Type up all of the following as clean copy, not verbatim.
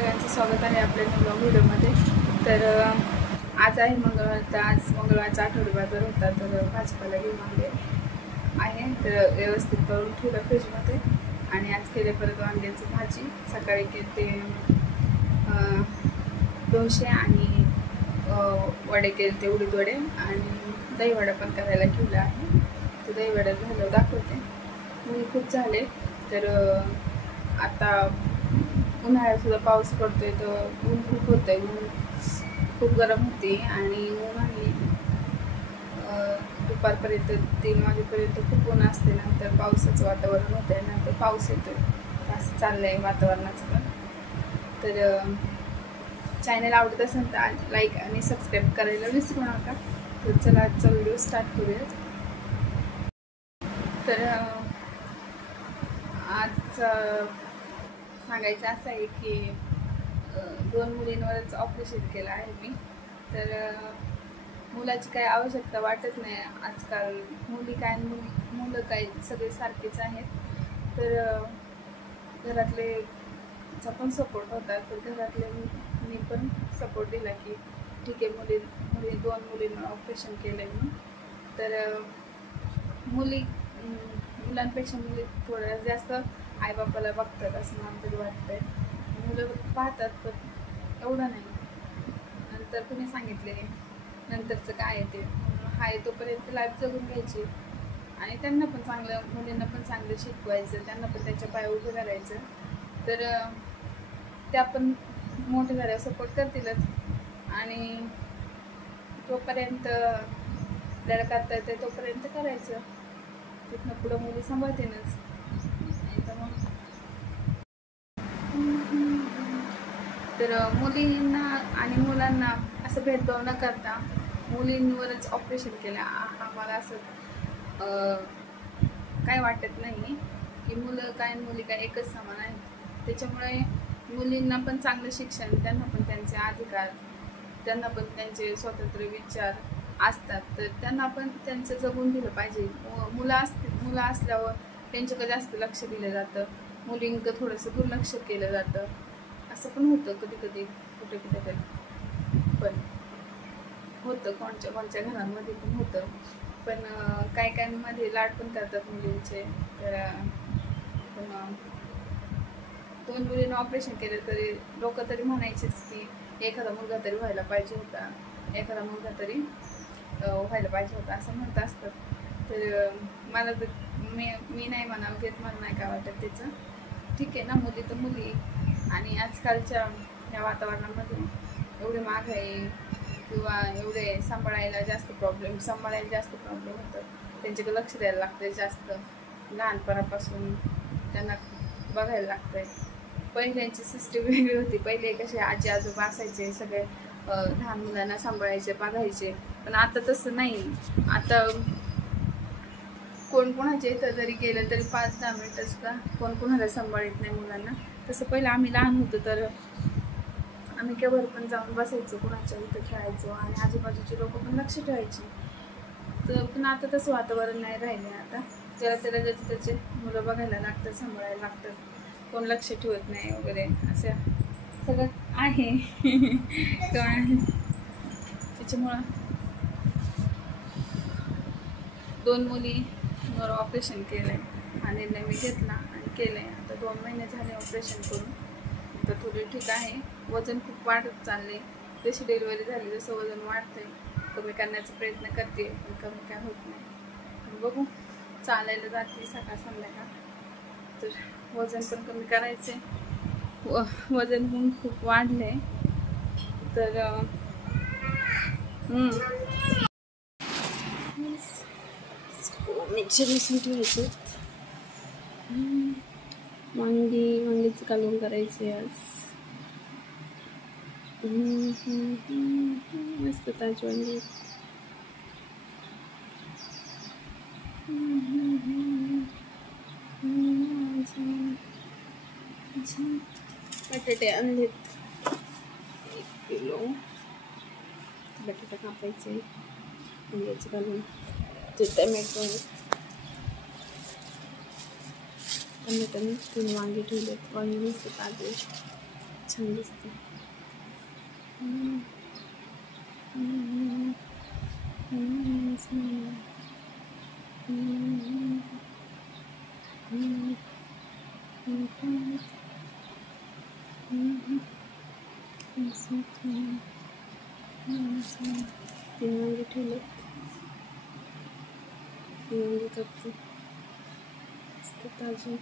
सगळ्यांचं स्वागत आहे आपल्या नवीन व्हिडिओमध्ये। तर आज आहे मंगळवार, तर आज मंगळवारचा आठवडी बाजार होता, तर भाजीपाला घेऊन आले आहे। तर व्यवस्थित करून ठेवलं फ्रीजमध्ये आणि आज केले परत वांग्याची भाजी। सकाळी केले डोसे आणि वडे केले, ते उडीद वडे आणि दही वडा पण करायला ठेवला आहे। तर दही वडा झालं दाखवते। ऊन खूप झाले, तर आता उन्हाळ्यात सुद्धा पाऊस पडतोय, तर ऊन खूप होतंय, ऊन खूप गरम होते आणि ऊन आणि दुपारपर्यंत 3 वाजेपर्यंत खूप ऊन असते, नंतर पावसाचं वातावरण होतं आहे, नंतर पाऊस येतोय, असं चाललं आहे वातावरणाचं पण। तर चॅनल आवडत असेल तर लाईक आणि सबस्क्राईब करायला विसरू नका। तर चला आजचा व्हिडिओ स्टार्ट करूयात। तर आज सांगायचं असं आहे की 2 मुलींवरच ऑपरेशन केलं आहे मी। तर मुलाची काही आवश्यकता वाटत नाही आजकाल, मुली काय मुलं काय सगळे सारखेच आहेत। तर घरातलेचा पण सपोर्ट होता, तर घरातले मी पण सपोर्ट दिला की ठीक आहे, 2 मुलींवर ऑपरेशन केलं मी। तर मुलांपेक्षा मुली थोड्या जास्त आईबापाला बघतात असं मला तरी वाटतंय। मुलं पाहतात पण एवढं नाही, नंतर तुम्ही सांगितले नंतरचं काय आहे ते, हाय तोपर्यंत लाईफ जगून घ्यायची आणि त्यांना पण चांगलं, मुलींना पण चांगलं शिकवायचं, त्यांना पण त्यांच्या पायावर उभं करायचं। तर त्या पण मोठे झाल्यावर सपोर्ट करतीलच आणि तोपर्यंत आपल्याला करता येते तोपर्यंत करायचं, तिथनं पुढं मुली सांभाळतीलच। नाही तर मग तर मुलींना आणि मुलांना असं भेदभाव न करता मुलींवरच ऑपरेशन केलं। आम्हाला असं काय वाटत नाही की मुलं काय मुली काय एकच समान आहेत। त्याच्यामुळे मुलींना पण चांगलं शिक्षण, त्यांना पण त्यांचे अधिकार, त्यांना पण त्यांचे स्वतंत्र विचार असतात, तर त्यांना पण त्यांचं जगून दिलं पाहिजे। मुलं असल्यावर त्यांच्याकडे जास्त लक्ष दिलं जातं, मुलींकडे थोडंसं दुर्लक्ष केलं जातं, असं पण होतं कधी कधी, कुठे तरी पण होतं, कोणत्या घरांमध्ये पण होतं। पण काय मध्ये लाड पण करतात मुलींचे। तर पण 2 मुलींना ऑपरेशन केलं तरी लोक तरी म्हणायचेच की एखादा मुलगा तरी व्हायला पाहिजे होता, एखादा मुलगा तरी व्हायला पाहिजे होता, असं म्हणत असतात। तर मला तर मी नाही म्हणावं घेत, मला नाही काय वाटत त्याचं, ठीक आहे ना, मुली तर मुली। आणि आजकालच्या या वातावरणामध्ये एवढे महागाई किंवा एवढे सांभाळायला जास्त प्रॉब्लेम होतात, त्यांच्याकडे लक्ष द्यायला लागतं जास्त, लहानपणापासून त्यांना बघायला लागतंय। पहिल्यांची सिस्टीम वेगळी होती, पहिले कसे आजी आजोबा असायचे, सगळे लहान मुलांना सांभाळायचे बघायचे, पण आता तसं नाही। आता कोण कोणाच्या इथं जरी गेलं तरी 5-10 मिनिटं सुद्धा कोण कोणाला सांभाळत नाही मुलांना। तसं पहिलं आम्ही लहान होतो तर आम्ही केव्हा पण जाऊन बसायचो, कोणाच्या इथं खेळायचो आणि आजूबाजूचे लोक पण लक्ष ठेवायचे। तर पण आता तसं वातावरण नाही राहिले। आता त्याला ज्याचे त्याचे मुलं बघायला लागतात, सांभाळायला लागतात, कोण लक्ष ठेवत नाही वगैरे, असं सगळं आहे। त्याच्यामुळं 2 मुलींवर ऑपरेशन केलं आहे हा निर्णय मी घेतला आणि केलं आहे। आता 2 महिने झाले ऑपरेशन करून, तर थोडी ठीक आहे। वजन खूप वाढत चालले, जशी डिलिव्हरी झाली जसं वजन वाढतंय, कमी करण्याचा प्रयत्न करते पण कमी काय होत नाही। बघू, चालायला जाते सकाळ संध्याकाळ, तर वजन पण कमी करायचे, वजन पण खूप वाढले। तर मिक्सर लसूण ठेवायचे, वांग्याचं कालवण करायचे आज, मस्त ताजी वांगी, बटाटे आणलेत 1 किलो, बटाटा कापायचे, वांग्याचं कालवण, टमॅटो 3 वांगे ठेवलेत, वांगे मस्त ताजे छान दिसते. तीन वांगे ठेवलेत. वांगे कापते ताजे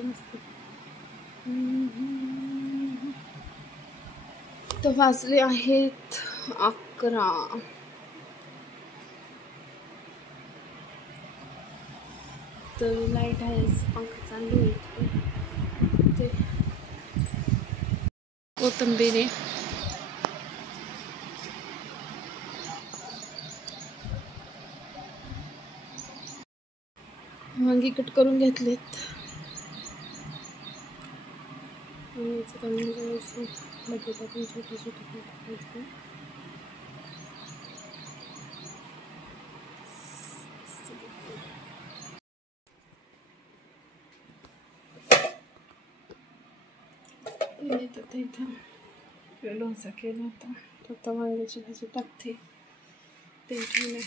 मस्त. तर वाजले आहेत 11. तर लाईट आहे, पंखा चालू आहे. ते कोथिंबीर आहे. वांगी कट करून घेतलेत. वांग्याचं काढून घ्यायचं. बटाटा पण छोटे छोटे टाकायचे. इथं डोसा केला होता. आता वांग्याची भाजी टाकते. ते ठेवलं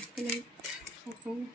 टाकून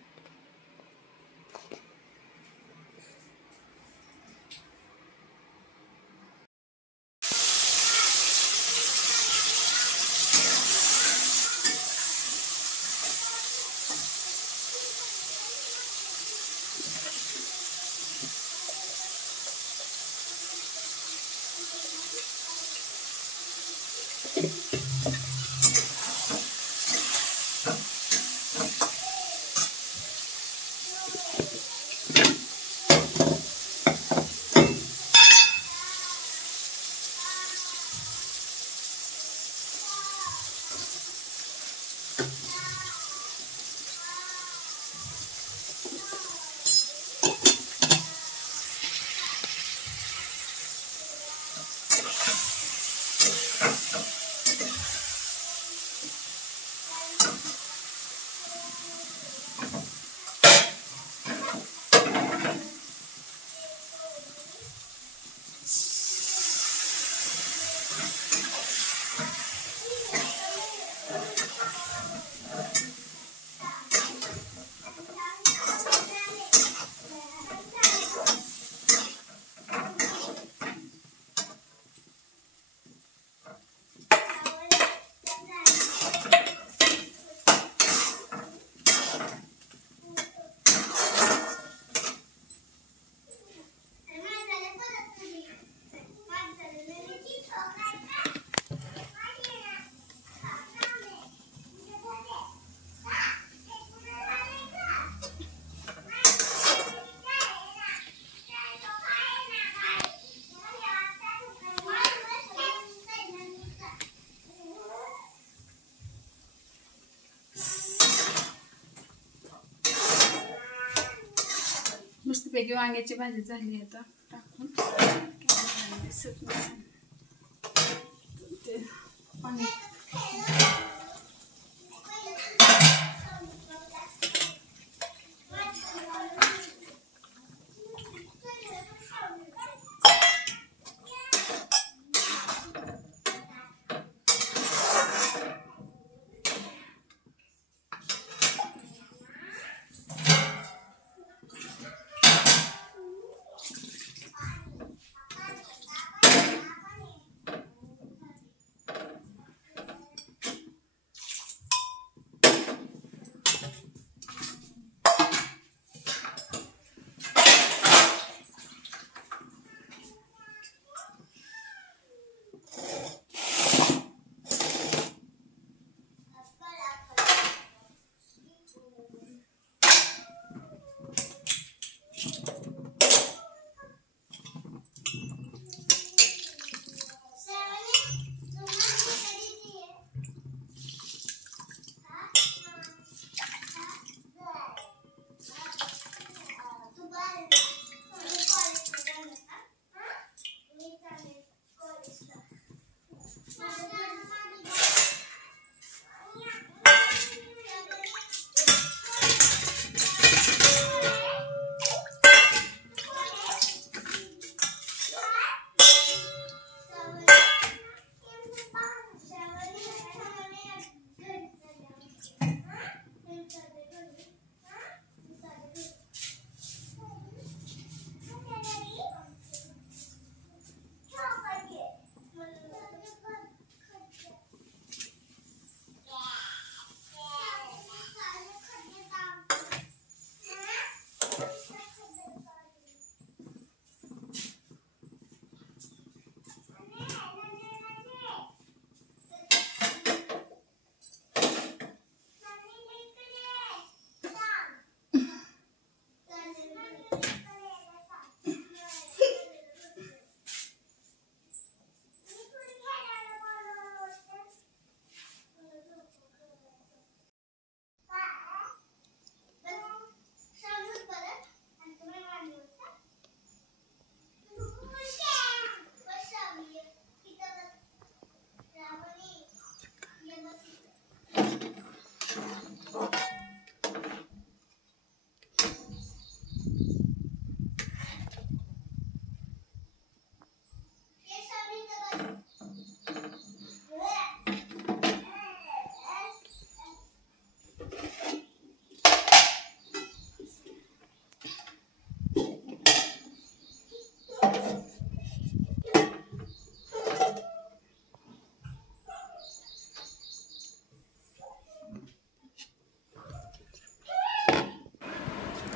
मस्तपैकी वांग्याची भाजी झाली. आता टाकून ते पाणी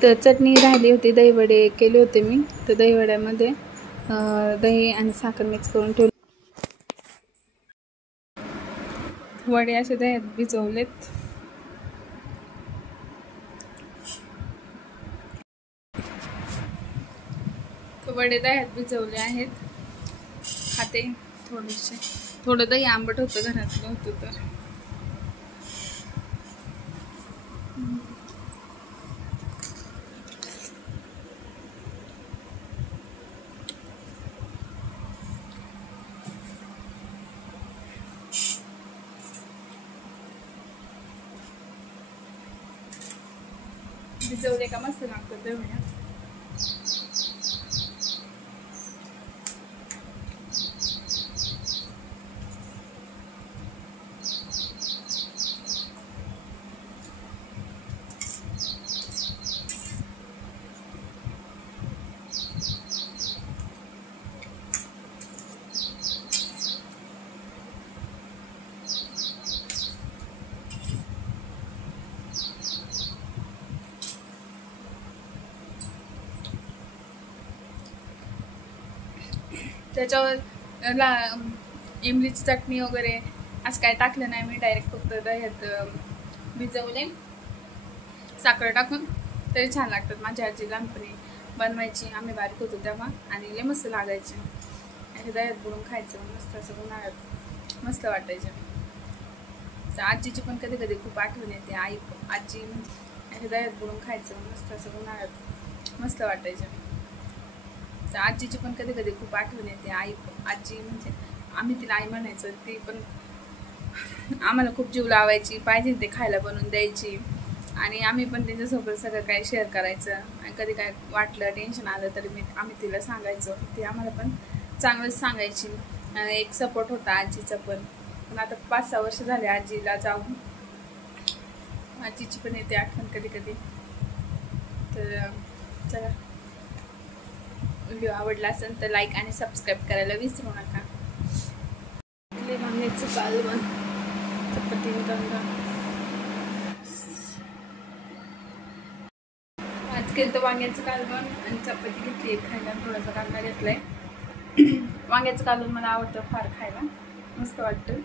तर चटणी राहिली होती, दहीवडे केले होते मी. तर दहीवड्यामध्ये दही आणि साखर मिक्स करून ठेवले. वडे असे दह्यात भिजवलेत. वडे दह्यात भिजवले आहेत. खाते थोडेसे. थोडं दही आंबट होतं, घरातलं होतं तर. भिजवले का मस्त लागतं दहीवड्या. त्याच्यावर इमलीची चटणी वगैरे असं काय टाकलं नाही मी. डायरेक्ट फक्त दह्यात भिजवले साखर टाकून, तरी छान लागतात. माझी आजी लहानपणी बनवायची, आम्ही बारीक होतो तेव्हा, आणि लय मस्त लागायचे. असे दह्यात बुडून खायचं मस्त, असं उन्हाळ्यात मस्त वाटायचे. तर आजीची पण कधी कधी खूप आठवण येते. आजी म्हणजे असे दह्यात बुडून खायचं मस्त, असं उन्हाळ्यात मस्त वाटायचे. तर आजीची पण कधी कधी खूप आठवण येते. आजी म्हणजे आम्ही तिला आई म्हणायचं. ती पण आम्हाला खूप जीव लावायची, पाहिजे ते खायला बनवून द्यायची, आणि आम्ही पण त्यांच्यासोबत सगळं काही शेअर करायचं. आणि कधी काय वाटलं, टेन्शन आलं तरी आम्ही तिला सांगायचो. ती आम्हाला पण चांगलंच सांगायची. एक सपोर्ट होता आजीचा पण आता 5-6 वर्ष झाले आजीला जाऊन. आजीची पण येते आठवण कधी कधी. तर चला, व्हिडिओ आवडला असेल तर लाईक आणि सबस्क्राईब करायला विसरू नका. वांग्याचं कालवण, चपाती, कांदा. आज केलं तर वांग्याचं कालवण आणि चपाती घेतली एक खायला, थोडासा कांदा घेतलाय. वांग्याचं कालवण मला आवडतं फार खायला, मस्त वाटतं.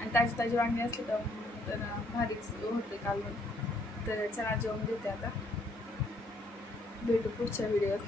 आणि ताजी ताजी वांगी असली तर भारीच होतं कालवण. तर चला जेवण देते आता. भेटू पुढच्या व्हिडिओत.